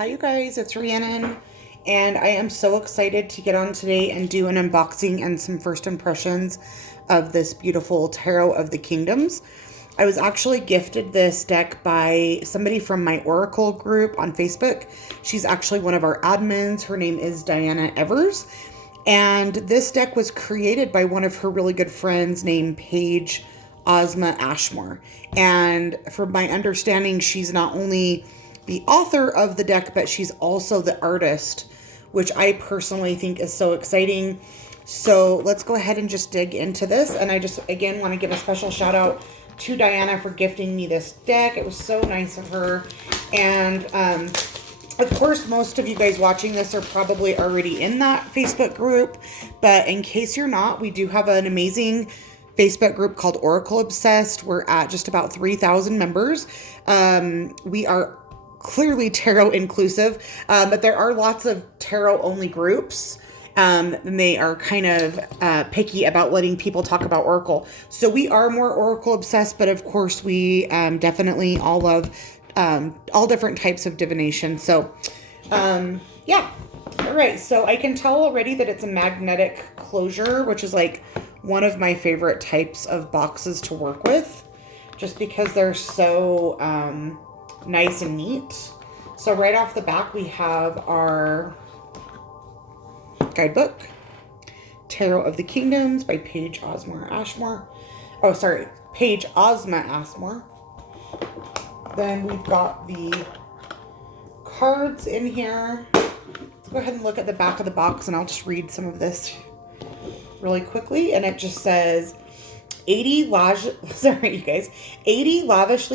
Hi you guys, it's Rhiannon, and I am so excited to get on today and do an unboxing and some first impressions of this beautiful Tarot of the Kingdoms. I was actually gifted this deck by somebody from my Oracle group on Facebook. She's actually one of our admins. Her name is Diana Evers, and this deck was created by one of her really good friends named Paige Ozma Ashmore. And from my understanding, she's not only the author of the deck, but she's also the artist, which I personally think is so exciting. So let's go ahead and just dig into this. And I just, again, want to give a special shout out to Diana for gifting me this deck. It was so nice of her. And of course, most of you guys watching this are probably already in that Facebook group. But in case you're not, we do have an amazing Facebook group called Oracle Obsessed. We're at just about 3,000 members. We are clearly tarot inclusive, but there are lots of tarot only groups, and they are kind of picky about letting people talk about Oracle. So we are more Oracle obsessed, but of course we definitely all love all different types of divination. So yeah. All right, so I can tell already that it's a magnetic closure, which is like one of my favorite types of boxes to work with, just because they're so nice and neat. So right off the back, we have our guidebook, Tarot of the Kingdoms by Paige Ozma Ashmore. Oh, sorry, Paige Ozma Ashmore. Then we've got the cards in here. Let's go ahead and look at the back of the box, and I'll just read some of this really quickly. And it just says 80 lavishly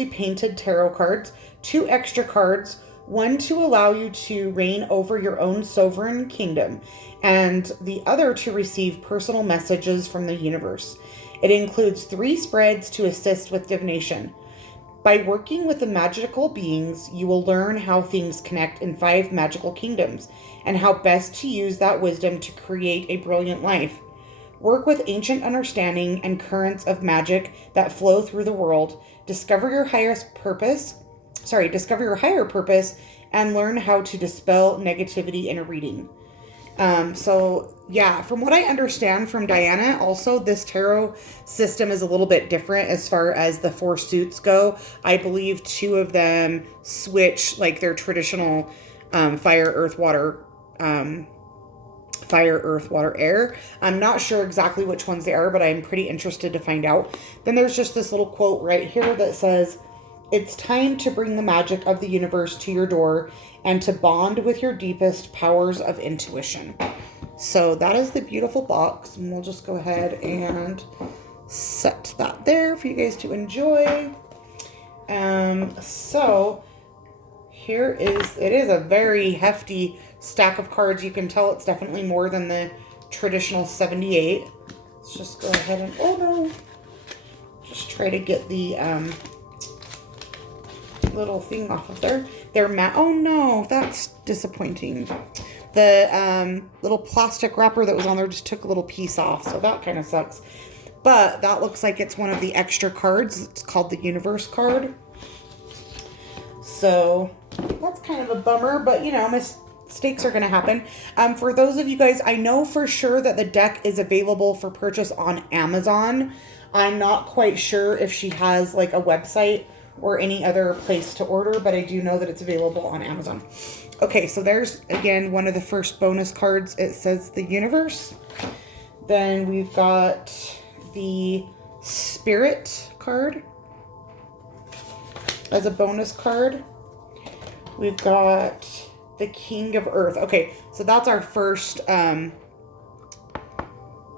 painted tarot cards, 2 extra cards, 1 to allow you to reign over your own sovereign kingdom, and the other to receive personal messages from the universe. It includes 3 spreads to assist with divination. By working with the magical beings, you will learn how things connect in 5 magical kingdoms, and how best to use that wisdom to create a brilliant life. Work with ancient understanding and currents of magic that flow through the world. Discover your higher purpose, and learn how to dispel negativity in a reading. So yeah, from what I understand from Diana, also this tarot system is a little bit different as far as the 4 suits go. I believe 2 of them switch like their traditional fire, earth, water, air. I'm not sure exactly which ones they are, but I'm pretty interested to find out. Then there's just this little quote right here that says, "It's time to bring the magic of the universe to your door and to bond with your deepest powers of intuition." So that is the beautiful box, and we'll just go ahead and set that there for you guys to enjoy. So here it is a very hefty stack of cards. You can tell it's definitely more than the traditional 78. Let's just go ahead and, oh no, just try to get the little thing off of there. They're matte. Oh no, that's disappointing. The little plastic wrapper that was on there just took a little piece off, so that kind of sucks. But that looks like it's one of the extra cards. It's called the Universe card. So that's kind of a bummer, but you know, mistakes are going to happen. For those of you guys, I know for sure that the deck is available for purchase on Amazon. I'm not quite sure if she has like a website or any other place to order, but I do know that it's available on Amazon. Okay, so there's, again, one of the first bonus cards. It says the Universe. Then we've got the Spirit card as a bonus card. We've got the King of Earth. Okay, so that's our first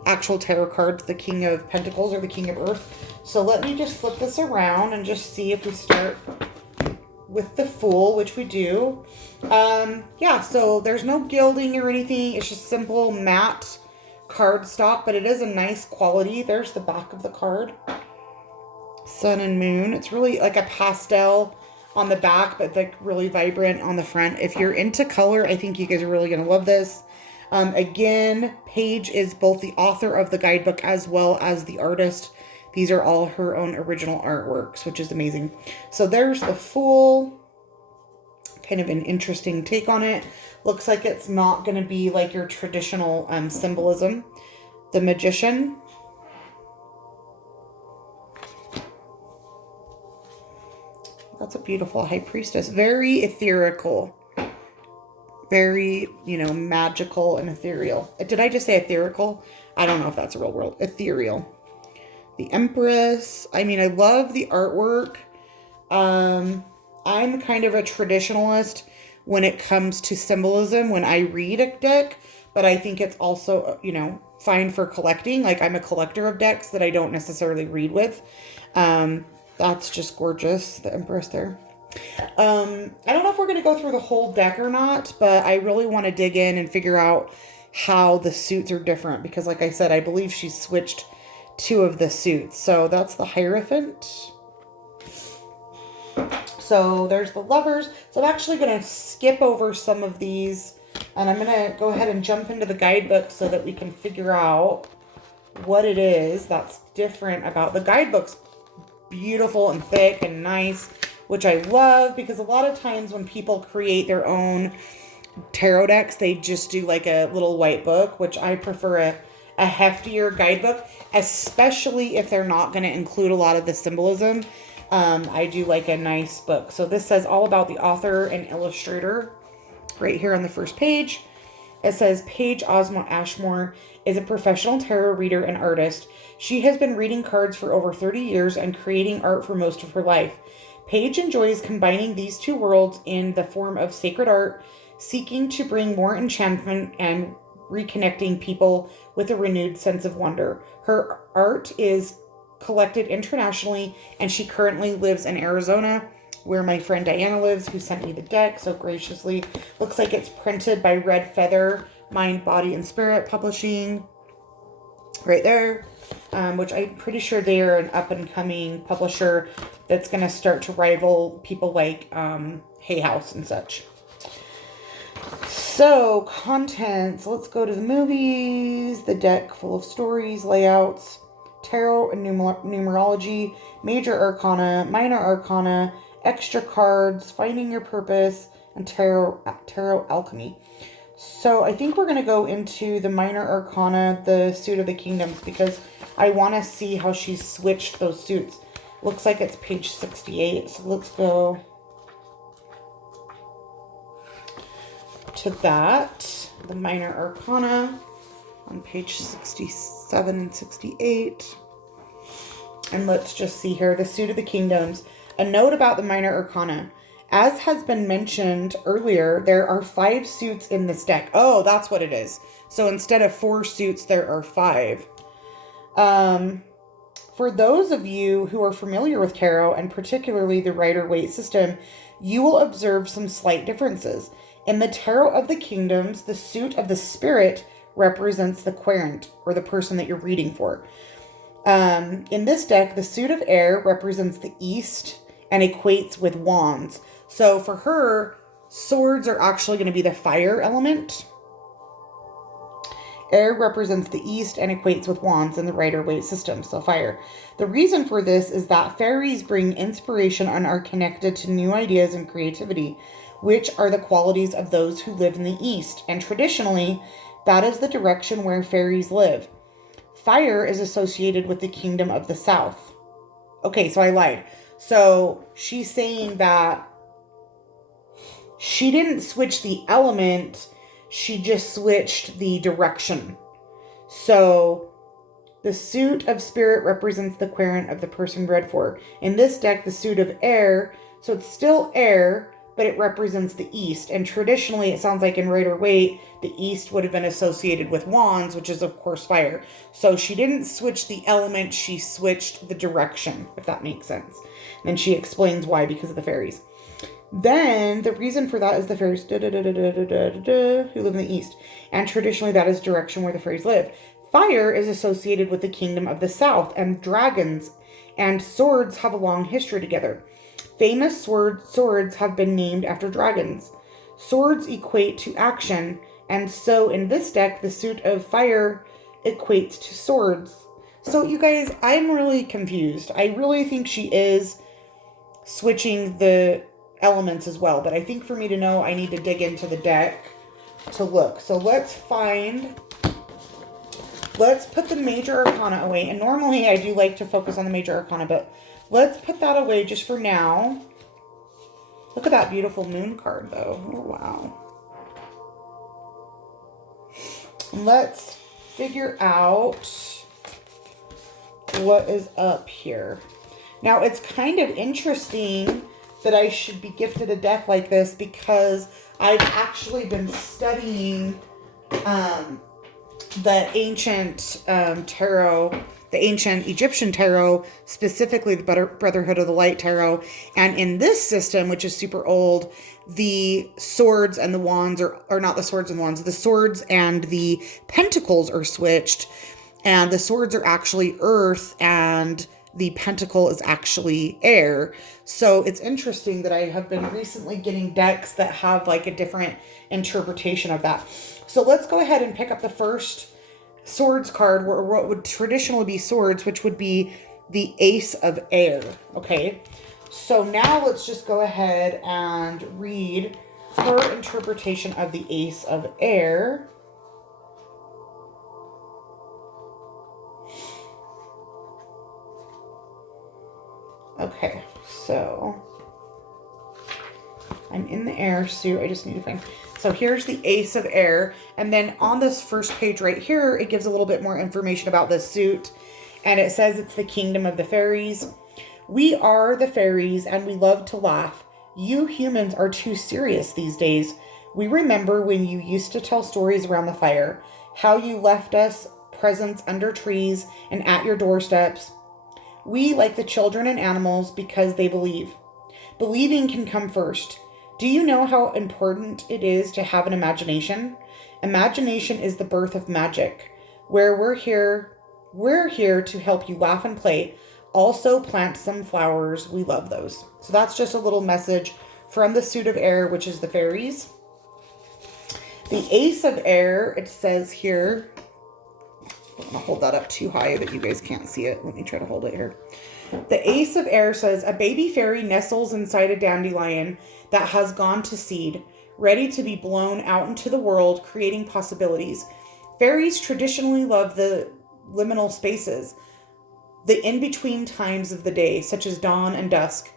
actual tarot card, the King of Pentacles or the King of Earth. So let me just flip this around and just see if we start with the Fool, which we do. Yeah, so there's no gilding or anything. It's just simple matte cardstock, but it is a nice quality. There's the back of the card. Sun and Moon. It's really like a pastel on the back, but like really vibrant on the front. If you're into color, I think you guys are really going to love this. Again, Paige is both the author of the guidebook as well as the artist. These are all her own original artworks, which is amazing. So there's the Fool. kind of an interesting take on it. Looks like it's not going to be like your traditional symbolism. The Magician. That's a beautiful High Priestess. Very ethereal. Very, magical and ethereal. Did I just say ethereal? I don't know if that's a real word. Ethereal. The Empress. I mean, I love the artwork. I'm kind of a traditionalist when it comes to symbolism when I read a deck, but I think it's also, fine for collecting. Like, I'm a collector of decks that I don't necessarily read with. That's just gorgeous, the Empress there. I don't know if we're going to go through the whole deck or not, but I really want to dig in and figure out how the suits are different because, like I said, I believe she switched 2 of the suits. So that's the Hierophant. So there's the Lovers. So I'm actually going to skip over some of these, and I'm going to go ahead and jump into the guidebook so that we can figure out what it is that's different about the guidebook's beautiful and thick and nice, which I love because a lot of times when people create their own tarot decks, they just do like a little white book, which I prefer a heftier guidebook, especially if they're not going to include a lot of the symbolism. I do like a nice book. So this says all about the author and illustrator right here on the first page. It says Paige Ozma Ashmore is a professional tarot reader and artist. She has been reading cards for over 30 years and creating art for most of her life. Paige enjoys combining these 2 worlds in the form of sacred art, seeking to bring more enchantment and reconnecting people with a renewed sense of wonder. Her art is collected internationally, and she currently lives in Arizona, where my friend Diana lives, who sent me the deck so graciously. Looks like it's printed by Red Feather, Mind, Body, and Spirit Publishing. Right there. Which I'm pretty sure they are an up-and-coming publisher that's going to start to rival people like Hay House and such. So, contents. Let's go to the movies. The deck full of stories, layouts, tarot and numerology, major arcana, minor arcana, extra cards, finding your purpose, and tarot alchemy. So I think we're going to go into the minor arcana, the suit of the kingdoms, because I want to see how she's switched those suits. Looks like it's page 68. So let's go to that. The minor arcana on page 67 and 68. And let's just see here. The suit of the kingdoms. A note about the minor arcana. As has been mentioned earlier, there are 5 suits in this deck. Oh, that's what it is. So instead of 4 suits, there are 5. For those of you who are familiar with tarot, and particularly the Rider-Waite system, you will observe some slight differences. In the Tarot of the Kingdoms, the suit of the Spirit represents the querent, or the person that you're reading for. In this deck, the suit of Air represents the East and equates with wands. So for her, swords are actually going to be the fire element. Air represents the East and equates with wands in the Rider-Waite system, so fire. The reason for this is that fairies bring inspiration and are connected to new ideas and creativity, which are the qualities of those who live in the East, and traditionally, that is the direction where fairies live. Fire is associated with the kingdom of the South. Okay, so I lied. So she's saying that she didn't switch the element, she just switched the direction. So the suit of Spirit represents the querent of the person read for. In this deck, the suit of Air, so it's still air, but it represents the East. And traditionally, it sounds like in Rider-Waite, the East would have been associated with wands, which is, of course, fire. So she didn't switch the element, she switched the direction, if that makes sense. And she explains why, because of the fairies. Then, the reason for that is the fairies who live in the East. And traditionally, that is direction where the fairies live. Fire is associated with the kingdom of the South, and dragons and swords have a long history together. Famous swords have been named after dragons. Swords equate to action, and so in this deck, the suit of fire equates to swords. So you guys, I'm really confused. I really think she is switching the elements as well. But I think for me to know, I need to dig into the deck to look. So let's put the major arcana away. And normally I do like to focus on the major arcana, but let's put that away just for now. Look at that beautiful moon card though. Oh, wow. Let's figure out what is up here. Now, it's kind of interesting that I should be gifted a deck like this because I've actually been studying the ancient tarot, the ancient Egyptian tarot, specifically the Brotherhood of the Light tarot. And in this system, which is super old, the swords and the wands are not the swords and wands, the swords and the pentacles are switched. And the swords are actually earth and the pentacle is actually air. So it's interesting that I have been recently getting decks that have like a different interpretation of that. So let's go ahead and pick up the first swords card, or what would traditionally be swords, which would be the Ace of Air. Okay, so now let's just go ahead and read her interpretation of the Ace of Air. Okay, so I'm in the air suit. I just need to find. So here's the Ace of Air. And then on this first page right here, it gives a little bit more information about this suit. And it says it's the kingdom of the fairies. We are the fairies and we love to laugh. You humans are too serious these days. We remember when you used to tell stories around the fire, how you left us presents under trees and at your doorsteps. We like the children and animals because they believe. Believing can come first. Do you know how important it is to have an imagination? Imagination is the birth of magic. Where we're here to help you laugh and play. Also plant some flowers. We love those. So that's just a little message from the suit of air, which is the fairies. The Ace of Air, it says here, I'm going to hold that up too high that you guys can't see it. Let me try to hold it here. The Ace of Air says, a baby fairy nestles inside a dandelion that has gone to seed, ready to be blown out into the world, creating possibilities. Fairies traditionally love the liminal spaces, the in-between times of the day, such as dawn and dusk.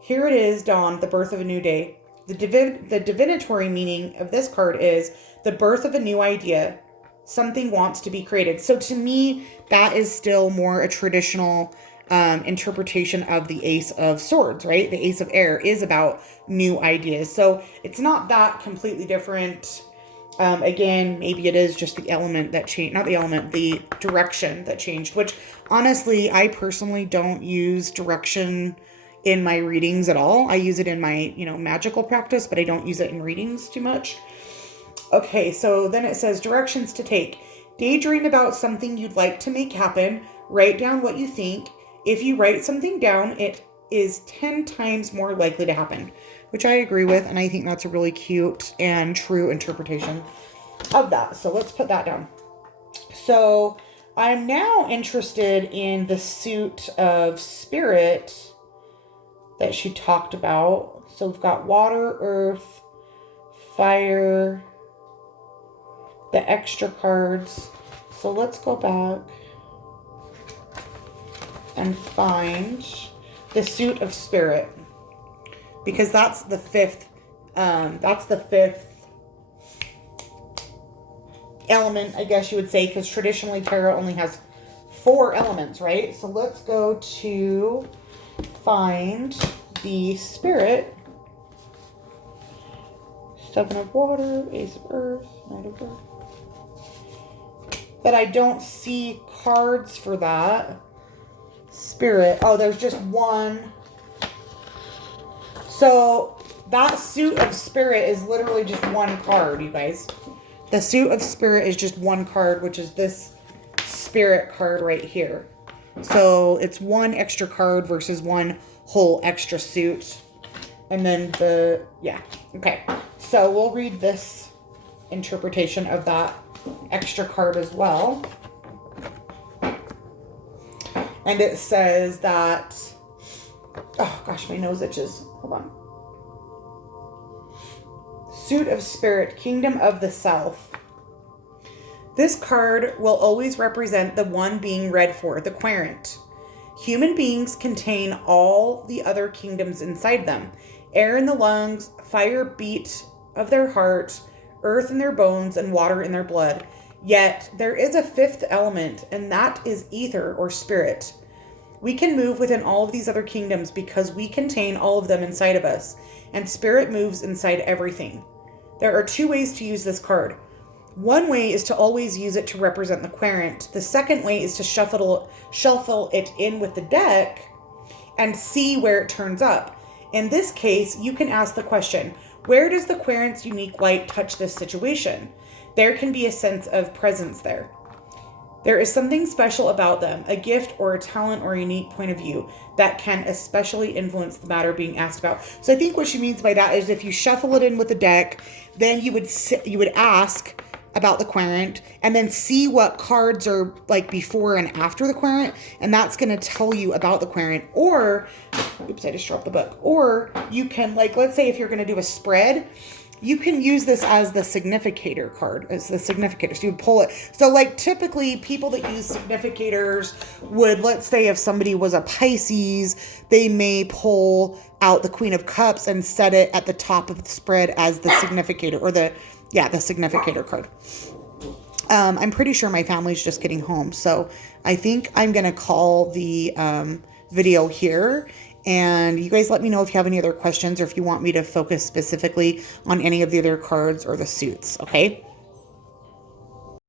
Here it is, dawn, the birth of a new day. The divinatory meaning of this card is the birth of a new idea. Something wants to be created. So to me, that is still more a traditional interpretation of the Ace of Swords, right? The Ace of Air is about new ideas. So it's not that completely different. Again, maybe it is just the element that changed, not the element, the direction that changed, which honestly, I personally don't use direction in my readings at all. I use it in my, magical practice, but I don't use it in readings too much. Okay, so then it says directions to take. Daydream about something you'd like to make happen. Write down what you think. If you write something down, it is 10 times more likely to happen, which I agree with. And I think that's a really cute and true interpretation of that. So let's put that down. So I'm now interested in the suit of spirit that she talked about. So we've got water, earth, fire, the extra cards. So let's go back and find the suit of spirit, because that's the fifth element, I guess you would say, because traditionally tarot only has 4 elements, right? So let's go to find the spirit. 7 of water, Ace of earth, Knight of earth. But I don't see cards for that. Spirit. Oh, there's just one. So that suit of spirit is literally just one card, you guys. The suit of spirit is just one card, which is this spirit card right here. So it's one extra card versus one whole extra suit. And then okay. So we'll read this interpretation of that extra card as well. And it says that, oh gosh, my nose itches. Hold on. Suit of Spirit, Kingdom of the South. This card will always represent the one being read for, the querent. Human beings contain all the other kingdoms inside them. Air in the lungs, fire beat of their heart, earth in their bones, and water in their blood. Yet there is a fifth element, and that is ether or spirit. We can move within all of these other kingdoms because we contain all of them inside of us, and spirit moves inside everything. There are two ways to use this card. One way is to always use it to represent the querent. The second way is to shuffle it in with the deck and see where it turns up. In this case, you can ask the question, where does the querent's unique light touch this situation? There can be a sense of presence there. There is something special about them, a gift or a talent or a unique point of view that can especially influence the matter being asked about. So I think what she means by that is if you shuffle it in with the deck, then you would ask about the querent and then see what cards are like before and after the querent, and that's going to tell you about the querent. Or, oops, I just dropped the book. Or you can, like, let's say if you're going to do a spread, you can use this as the significator card, as the significator. So you would pull it. So like typically people that use significators would, let's say if somebody was a Pisces, they may pull out the Queen of Cups and set it at the top of the spread as the significator, or the significator card. I'm pretty sure my family's just getting home. So I think I'm going to call the video here. And you guys let me know if you have any other questions or if you want me to focus specifically on any of the other cards or the suits. Okay.